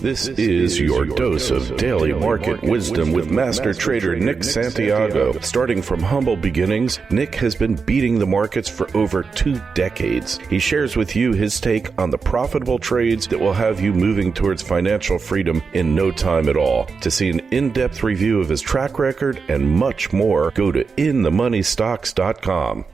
This is your dose of daily market wisdom with master trader Nick Santiago. Starting from humble beginnings, Nick has been beating the markets for over 2 decades. He shares with you his take on the profitable trades that will have you moving towards financial freedom in no time at all. To see an in-depth review of his track record and much more, go to inthemoneystocks.com.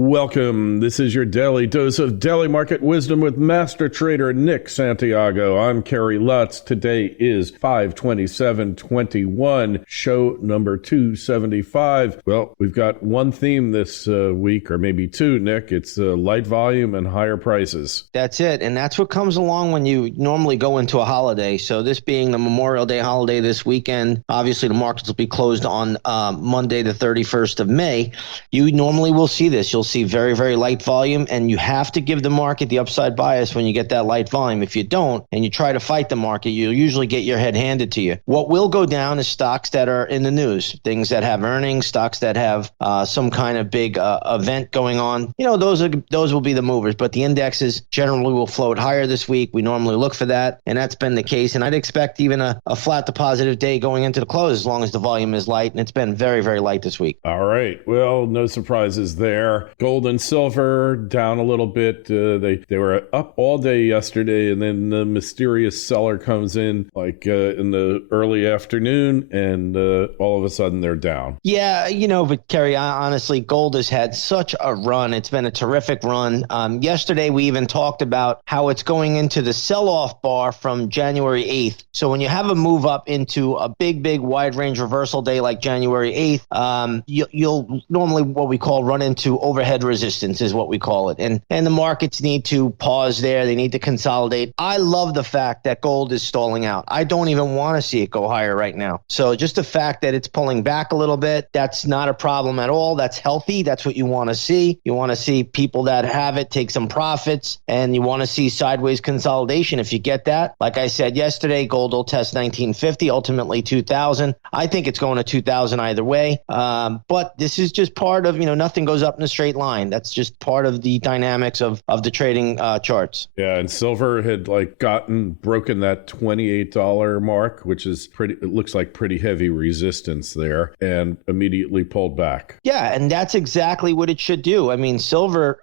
Welcome. This is your daily dose of daily market wisdom with master trader Nick Santiago. I'm Kerry Lutz. Today is 5/27/21, show number 275. Well, we've got one theme this week, or maybe two, Nick. It's light volume and higher prices. That's it. And that's what comes along when you normally go into a holiday. So this being the Memorial Day holiday this weekend, obviously the markets will be closed on Monday, the 31st of May. You normally will see this. You'll see very, very light volume, and you have to give the market the upside bias when you get that light volume. If you don't, and you try to fight the market, you'll usually get your head handed to you. What will go down is stocks that are in the news, things that have earnings, stocks that have some kind of big event going on. You know, those will be the movers, but the indexes generally will float higher this week. We normally look for that, and that's been the case. And I'd expect even a flat to positive day going into the close as long as the volume is light, and it's been very, very light this week. All right. Well, no surprises there. Gold and silver down a little bit. They were up all day yesterday, and then the mysterious seller comes in like in the early afternoon, and all of a sudden they're down. Yeah, but Kerry, honestly, gold has had such a run. It's been a terrific run. Yesterday, we even talked about how it's going into the sell-off bar from January 8th. So when you have a move up into a big, big wide range reversal day like January 8th, you'll normally what we call run into overhead resistance is what we call it. And the markets need to pause there. They need to consolidate. I love the fact that gold is stalling out. I don't even want to see it go higher right now. So just the fact that it's pulling back a little bit, that's not a problem at all. That's healthy. That's what you want to see. You want to see people that have it take some profits, and you want to see sideways consolidation. If you get that, like I said yesterday, gold will test 1950, ultimately 2000. I think it's going to 2000 either way. But this is just part of, nothing goes up in a straight line. That's just part of the dynamics of the trading charts. Yeah, and silver had broken that $28 mark, which is it looks like pretty heavy resistance there, and immediately pulled back. Yeah, and that's exactly what it should do. I mean, silver,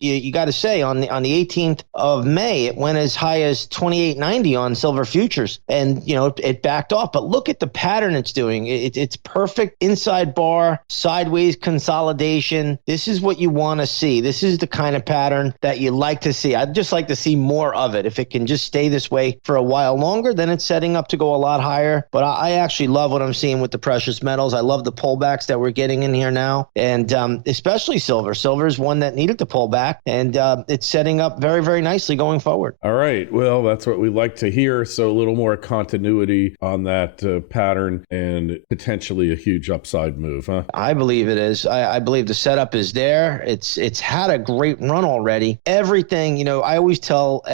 you got to say on the 18th of May, it went as high as 28.90 on silver futures, and it backed off. But look at the pattern it's doing. It's perfect inside bar, sideways consolidation. This is what you want to see. This is the kind of pattern that you like to see. I'd just like to see more of it. If it can just stay this way for a while longer, then it's setting up to go a lot higher. But I actually love what I'm seeing with the precious metals. I love the pullbacks that we're getting in here now, and especially silver. Silver is one that needed to pull back, and it's setting up very, very nicely going forward. All right. Well, that's what we like to hear. So a little more continuity on that pattern, and potentially a huge upside move, huh? I believe it is. I believe the setup is there. It's had a great run already. Everything, I always tell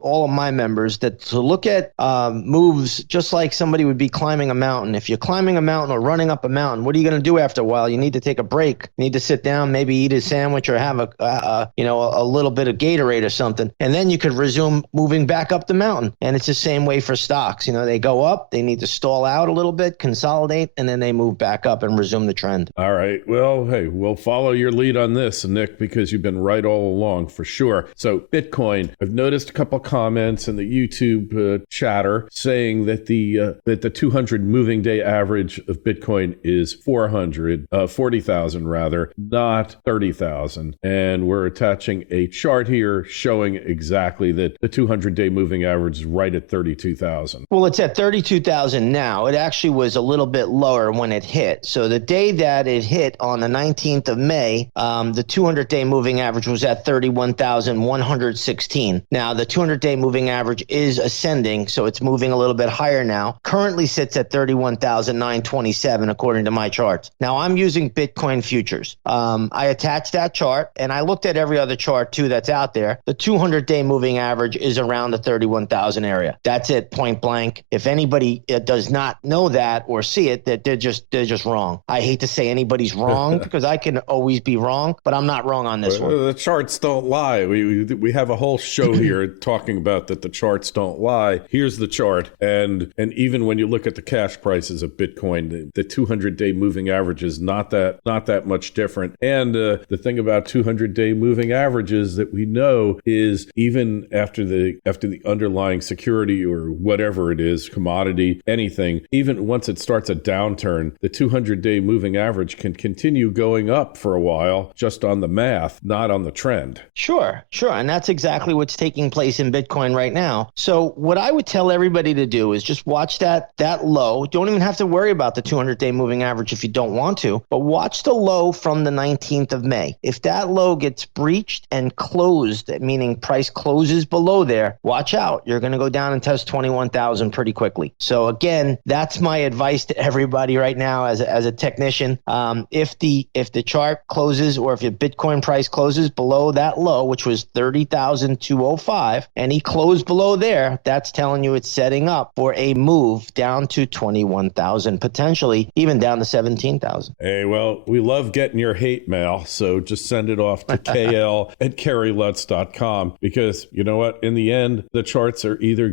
all of my members that to look at moves just like somebody would be climbing a mountain. If you're climbing a mountain or running up a mountain, what are you going to do after a while? You need to take a break. You need to sit down, maybe eat a sandwich or have a little bit of Gatorade or something, and then you could resume moving back up the mountain. And it's the same way for stocks. They go up, they need to stall out a little bit, consolidate, and then they move back up and resume the trend. All right. Well, hey, we'll follow your lead on this, Nick, because you've been right all along for sure. So Bitcoin, I've noticed a couple comments in the YouTube chatter saying that the 200 moving day average of Bitcoin is 40,000 rather, not 30,000. And we're attaching a chart here showing exactly that the 200-day moving average is right at 32,000. Well, it's at 32,000 now. It actually was a little bit lower when it hit. So the day that it hit on the 19th of May, the 200-day moving average was at 31,116. Now, the 200-day moving average is ascending, so it's moving a little bit higher now. Currently sits at 31,927 according to my charts. Now, I'm using Bitcoin futures. I attached that chart, and I looked at every other chart too that's out there. The 200-day moving average is around the 31,000 area. That's it, point blank. If anybody does not know that or see it, that they're just wrong. I hate to say anybody's wrong because I can always be wrong. wrong, but I'm not wrong on this one. The charts don't lie. We have a whole show here talking about that the charts don't lie. Here's the chart, and even when you look at the cash prices of Bitcoin, the 200-day moving average is not that much different. And the thing about 200-day moving averages that we know is even after the underlying security or whatever it is, commodity, anything, even once it starts a downturn, the 200-day moving average can continue going up for a while just on the math, not on the trend. Sure. And that's exactly what's taking place in Bitcoin right now. So what I would tell everybody to do is just watch that low. Don't even have to worry about the 200-day moving average if you don't want to, but watch the low from the 19th of May. If that low gets breached and closed, meaning price closes below there, watch out. You're going to go down and test 21,000 pretty quickly. So again, that's my advice to everybody right now as a technician. If the chart closes, or if your Bitcoin price closes below that low, which was 30,205, and he closed below there, that's telling you it's setting up for a move down to 21,000, potentially even down to 17,000. Hey, well, we love getting your hate mail, so just send it off to kl@kerrylutz.com, because you know what? In the end, the charts are either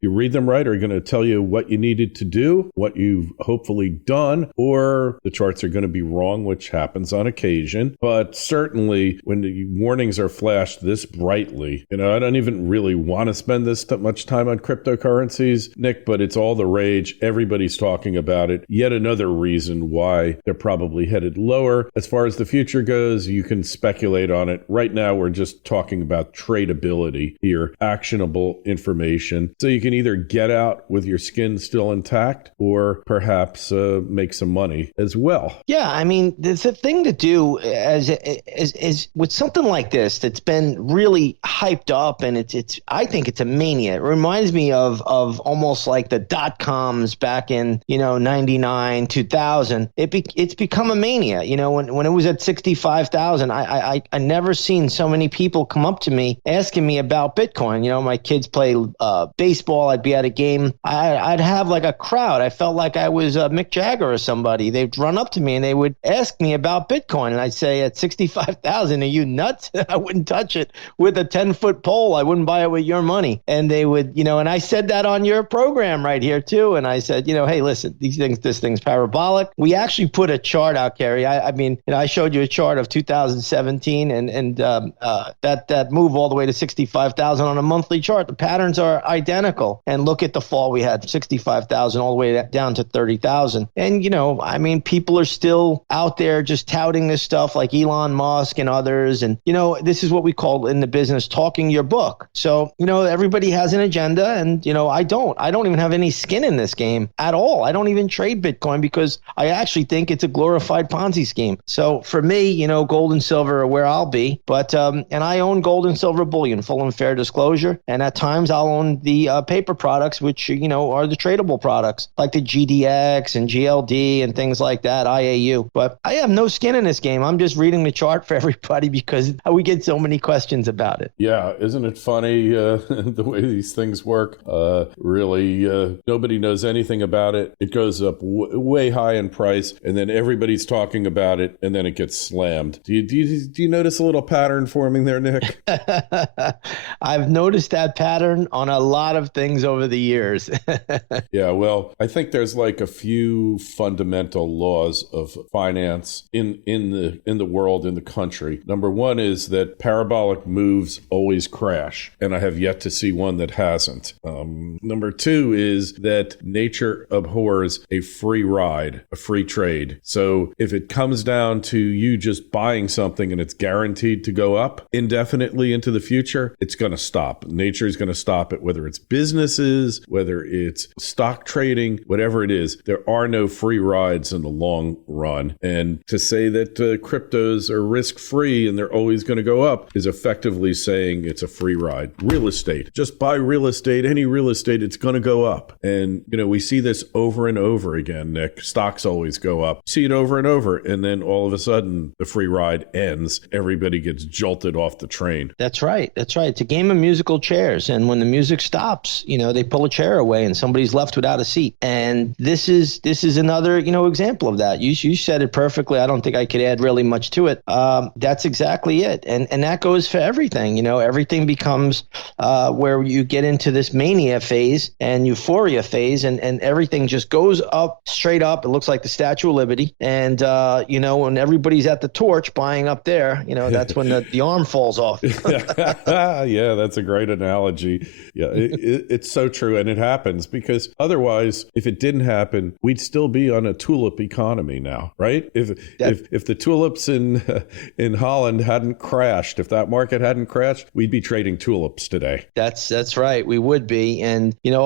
you read them right, or going to tell you what you needed to do, what you've hopefully done, or the charts are going to be wrong, which happens on occasion. But certainly when the warnings are flashed this brightly, I don't even really want to spend this much time on cryptocurrencies, Nick, but it's all the rage. Everybody's talking about it. Yet another reason why they're probably headed lower. As far as the future goes, you can speculate on it. Right now, we're just talking about tradability here, actionable information. So you can either get out with your skin still intact, or perhaps make some money as well. Yeah, I mean, the thing to do is with something like this that's been really hyped up, and I think it's a mania. It reminds me of almost like the dot-coms back in 99, 2000. It's become a mania. When it was at 65,000, I never seen so many people come up to me asking me about Bitcoin. My kids play baseball. I'd be at a game. I'd have like a crowd. I felt like I was Mick Jagger or somebody. They'd run up to me and they would ask me about Bitcoin. And I'd say, at 65,000, are you nuts? I wouldn't touch it with a 10-foot pole. I wouldn't buy it with your money. And they would, and I said that on your program right here too. And I said, hey, listen, this thing's parabolic. We actually put a chart out, Kerry. I mean, I showed you a chart of 2017 and that move all the way to 65,000 on a monthly chart. The patterns are identical. And look at the fall. We had 65,000 all the way down to 30,000. And, I mean, people are still out there just touting this stuff, like Elon Musk and others. And, this is what we call in the business talking your book. So, everybody has an agenda, and, I don't even have any skin in this game at all. I don't even trade Bitcoin because I actually think it's a glorified Ponzi scheme. So for me, gold and silver are where I'll be. But, and I own gold and silver bullion, full and fair disclosure. And at times I'll own the paper products, which, are the tradable products like the GDX and GLD and things like that, IAU. But I have no skin in this game. I'm just reading the chart for everybody because we get so many questions about it. Yeah, isn't it funny the way these things work? Really, nobody knows anything about it. It goes up way high in price, and then everybody's talking about it, and then it gets slammed. Do you notice a little pattern forming there, Nick? I've noticed that pattern on a lot of things over the years. Yeah, well, I think there's like a few fundamental laws of finance in the world, in the country. Number one is that parabolic moves always crash, and I have yet to see one that hasn't. Number two is that nature abhors a free ride, a free trade. So if it comes down to you just buying something and it's guaranteed to go up indefinitely into the future, it's going to stop. Nature is going to stop it, whether it's businesses, whether it's stock trading, whatever it is. There are no free rides in the long run. And to say that cryptos are risk-free and they're always going to go up is effectively saying it's a free ride. Real estate. Just buy real estate, any real estate anticipate it's going to go up. And, we see this over and over again, Nick. Stocks always go up. See it over and over. And then all of a sudden, the free ride ends. Everybody gets jolted off the train. That's right. It's a game of musical chairs. And when the music stops, they pull a chair away and somebody's left without a seat. And this is another, example of that. You said it perfectly. I don't think I could add really much to it. That's exactly it. And that goes for everything. Everything becomes where you get into this mania phase and euphoria phase, and everything just goes up, straight up. It looks like the Statue of Liberty. And, when everybody's at the torch buying up there, that's when the arm falls off. Yeah, that's a great analogy. Yeah, it's so true. And it happens because otherwise, if it didn't happen, we'd still be on a tulip economy now, right? If the tulips in Holland hadn't crashed, if that market hadn't crashed, we'd be trading tulips today. That's right. We would be. And, a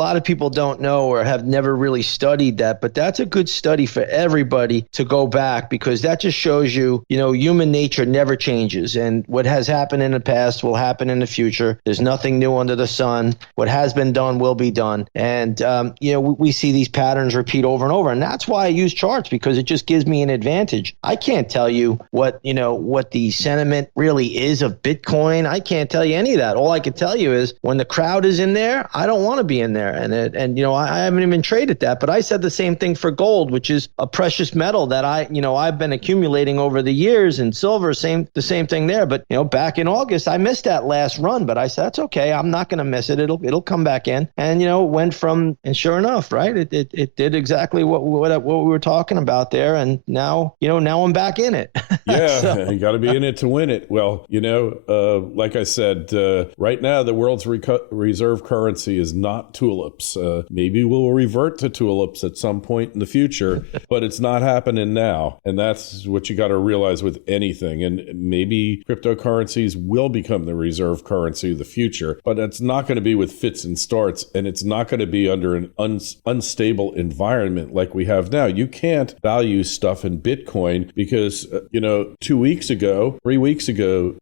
lot of people don't know or have never really studied that, but that's a good study for everybody to go back, because that just shows you, human nature never changes. And what has happened in the past will happen in the future. There's nothing new under the sun. What has been done will be done. And, we see these patterns repeat over and over. And that's why I use charts, because it just gives me an advantage. I can't tell you what the sentiment really is of Bitcoin. I can't tell you any of that. All I can tell you is when the crowd is in there, I don't want to be in there. I haven't even traded that, but I said the same thing for gold, which is a precious metal that I've been accumulating over the years, and silver, the same thing there. But, back in August, I missed that last run, but I said, that's okay. I'm not going to miss it. It'll come back in. And, it went from, and sure enough, right? It did exactly what we were talking about there. And now I'm back in it. Yeah, So. You got to be in it to win it. Well, like I said, right now, the world's reserve currency is not tulips. Maybe we'll revert to tulips at some point in the future, but it's not happening now. And that's what you got to realize with anything. And maybe cryptocurrencies will become the reserve currency of the future, but it's not going to be with fits and starts, and it's not going to be under an unstable environment like we have now. You can't value stuff in Bitcoin because, 3 weeks ago,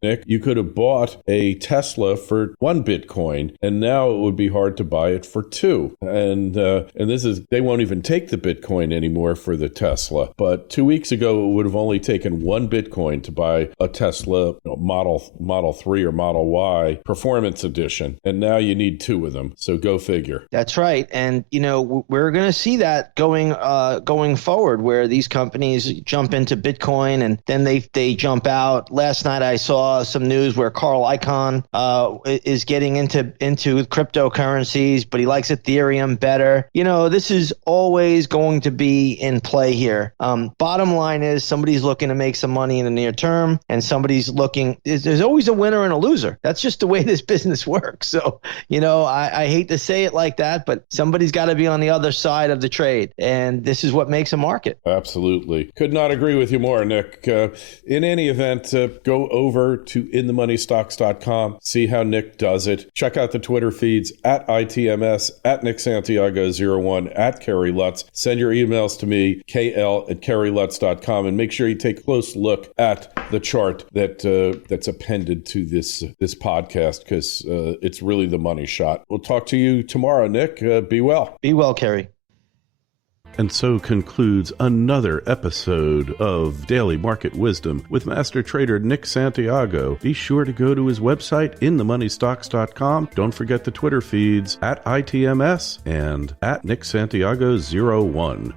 Nick, you could have bought a Tesla for 1 Bitcoin, and now it would be hard to buy it for 2. And they won't even take the Bitcoin anymore for the Tesla. But 2 weeks ago, it would have only taken 1 Bitcoin to buy a Tesla Model 3 or Model Y Performance Edition. And now you need 2 of them. So go figure. That's right. And, we're going to see that going forward, where these companies jump into Bitcoin and then they jump out. Last night, I saw some news where Carl Icahn is getting into cryptocurrencies, but he likes Ethereum better. This is always going to be in play here. Bottom line is somebody's looking to make some money in the near term, and somebody's there's always a winner and a loser. That's just the way this business works. So, I hate to say it like that, but somebody's got to be on the other side of the trade. And this is what makes a market. Absolutely. Could not agree with you more, Nick. In any event, go over to inthemoneystocks.com, see how Nick does it. Check out the Twitter feeds at ITMS, at Nick Santiago01, at Kerry Lutz. Send your emails to me, kl@kerrylutz.com, and make sure you take a close look at the chart that's appended to this podcast, because it's really the money shot. We'll talk to you tomorrow, Nick. Be well. Be well, Kerry. And so concludes another episode of Daily Market Wisdom with Master Trader Nick Santiago. Be sure to go to his website, inthemoneystocks.com. Don't forget the Twitter feeds at ITMS and at Nick Santiago01.